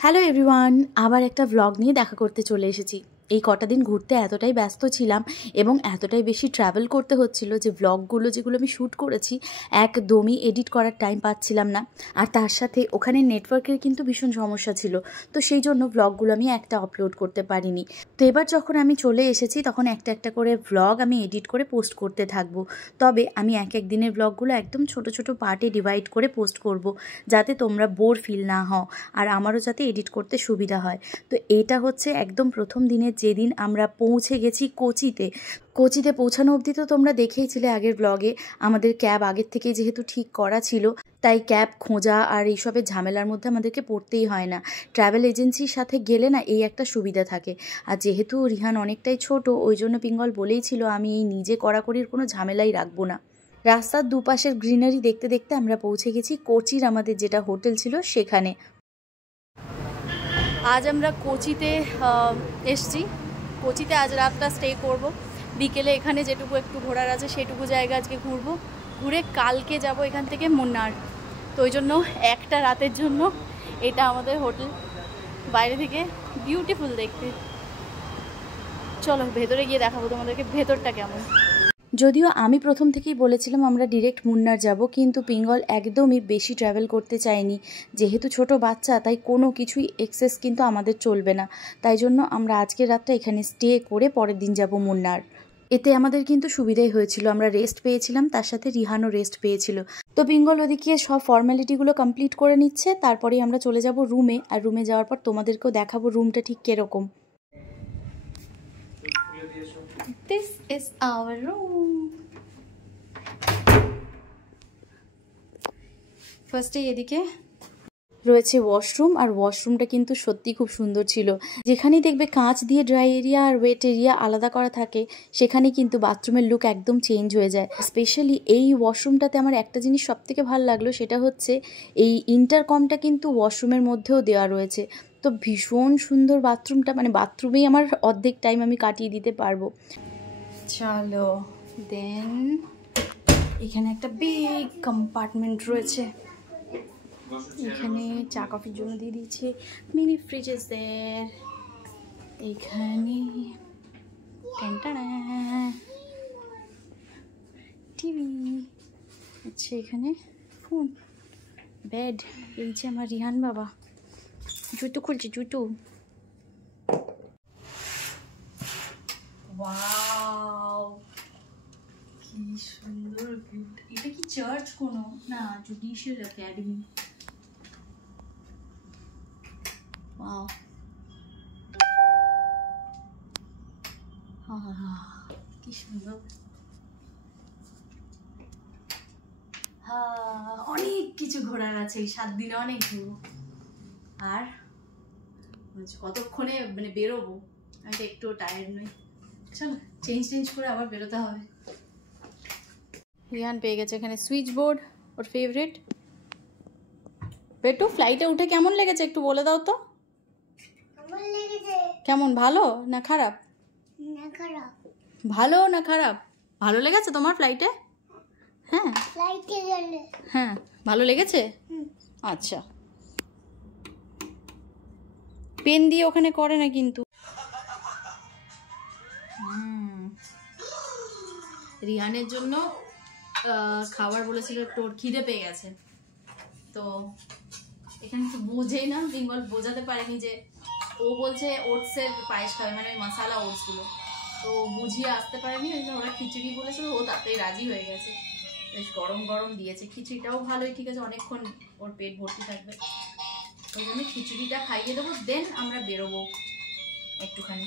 Hello everyone, আবার একটা vlog নিয়ে দেখা করতে চলে এসেছি। এই কটা দিন ঘুরতে এতটাই ব্যস্ত ছিলাম এবং এতটাই বেশি ট্রাভেল করতে হচ্ছিল যে ভ্লগগুলো যেগুলো আমি শ্যুট করেছি একদমই এডিট করার টাইম পাচ্ছিলাম না। আর তার সাথে ওখানে নেটওয়ার্কের কিন্তু ভীষণ সমস্যা ছিল, তো সেই জন্য ভ্লগগুলো আমি একটা আপলোড করতে পারিনি। তো এবার যখন আমি চলে এসেছি তখন একটা একটা করে ভ্লগ আমি এডিট করে পোস্ট করতে থাকবো। তবে আমি এক এক দিনের ভ্লগগুলো একদম ছোট ছোট পার্টে ডিভাইড করে পোস্ট করব, যাতে তোমরা বোর ফিল না হও আর আমারও যাতে এডিট করতে সুবিধা হয়। তো এটা হচ্ছে একদম প্রথম দিনের যেদিন আমরা পৌঁছে গেছি কোচিতে পৌঁছানো অবধি তো তোমরা দেখেইছিলে আগের ব্লগে। আমাদের ক্যাব আগের থেকেই যেহেতু ঠিক করা ছিল, তাই ক্যাব খোঁজা আর এইসবের ঝামেলার মধ্যে আমাদেরকে পড়তেই হয় না। ট্রাভেল এজেন্সির সাথে গেলে না এই একটা সুবিধা থাকে। আর যেহেতু রিহান অনেকটাই ছোট, ওই জন্য পিঙ্গল বলেই ছিল আমি এই নিজে কড়াকড়ির কোনো ঝামেলাই রাখবো না। রাস্তার দুপাশের গ্রিনারি দেখতে দেখতে আমরা পৌঁছে গেছি কোচির আমাদের যেটা হোটেল ছিল সেখানে। আজ আমরা কোচিতে এসছি। কোচিতে আজ রাতটা স্টে করব। বিকেলে এখানে যেটুকু একটু ঘোরার আছে সেটুকু জায়গা আজকে ঘুরবো, ঘুরে কালকে যাব এখান থেকে মুন্নার। তো ওই জন্য একটা রাতের জন্য এটা আমাদের হোটেল। বাইরে থেকে বিউটিফুল দেখতে। চলো ভেতরে গিয়ে দেখাবো তোমাদেরকে ভেতরটা কেমন। যদিও আমি প্রথম থেকেই বলেছিলাম আমরা ডিরেক্ট মুন্নার যাব, কিন্তু পিঙ্গল একদমই বেশি ট্রাভেল করতে চায়নি। যেহেতু ছোট বাচ্চা, তাই কোনো কিছুই এক্সেস কিন্তু আমাদের চলবে না। তাই জন্য আমরা আজকের রাতটা এখানে স্টে করে পরের দিন যাব মুন্নার। এতে আমাদের কিন্তু সুবিধাই হয়েছিল, আমরা রেস্ট পেয়েছিলাম, তার সাথে রিহানও রেস্ট পেয়েছিল। তো পিঙ্গল ওদিকে সব ফর্মালিটিগুলো কমপ্লিট করে নিচ্ছে, তারপরেই আমরা চলে যাব রুমে। আর রুমে যাওয়ার পর তোমাদেরকেও দেখাবো রুমটা ঠিক কিরকম। This is our room. ফার্স্টে এদিকে রয়েছে ওয়াশরুম, আর ওয়াশরুমটা কিন্তু সত্যি খুব সুন্দর ছিল। যেখানেই দেখবে কাঁচ দিয়ে ড্রাই এরিয়া আর ওয়েট এরিয়া আলাদা করা থাকে, সেখানে কিন্তু বাথরুমের লুক একদম চেঞ্জ হয়ে যায়। স্পেশালি এই ওয়াশরুমটাতে আমার একটা জিনিস সবথেকে ভালো লাগলো, সেটা হচ্ছে এই ইন্টারকমটা কিন্তু ওয়াশরুমের মধ্যেও দেওয়া রয়েছে। তো ভীষণ সুন্দর বাথরুমটা, মানে বাথরুমেই আমার অর্ধেক টাইম আমি কাটিয়ে দিতে পারবো। চলো দেন এখানে একটা বিগ কম্পার্টমেন্ট রয়েছে। এখানে চা কফির জন্য দিয়ে দিয়েছে মিনি ফ্রিজেস দের। এখানে টিভি আচ্ছা, এখানে ফোন, বেড। এই যে আমার রিহান বাবা জুতো খুলছে, জুতো। ওয়াও কি সুন্দর। এটা কি চার্চ কোনো না, জুডিশিয়াল একাডেমি। ওয়াও, কি সুন্দর। অনেক কিছু ঘোরার আছে, এই 7 দিনে অনেক ঘুরবো। আর কতক্ষণে মানে বেরোবো, আমি তো একটু টায়ার্ড নই। চলো চেঞ্জ করে আবার বেরোতে হবে। রিহান পেয়ে গেছে এখানে সুইচ বোর্ড, ওর ফেভারিট। পেটু ফ্লাইটে উঠে কেমন লেগেছে একটু বলে দাও তো। কেমন, ভালো না খারাপ? ভালো না খারাপ? ভালো লেগেছে তোমার ফ্লাইটে? হ্যাঁ হ্যাঁ ভালো লেগেছে। আচ্ছা, পেন দিয়ে ওখানে করে না কিন্তু। রিহানের জন্য খাবার বলেছিল, তোর খিদে পেয়ে গেছে। তো এখানে তো বোঝেই না, পিঙ্গল বোঝাতে পারেনি যে ও বলছে ওটসের পায়েস খাবে, মানে ওই মশালা ওটসগুলো। তো বুঝিয়ে আসতে পারেনি, ওই জন্য ওরা খিচুড়ি বলেছিল, ও তাতেই রাজি হয়ে গেছে। বেশ গরম গরম দিয়েছে, খিচুড়িটাও ভালোই, ঠিক আছে, অনেকক্ষণ ওর পেট ভর্তি থাকবে। ওই জন্য খিচুড়িটা খাইয়ে দেবো, দেন আমরা বেরোবো একটুখানি।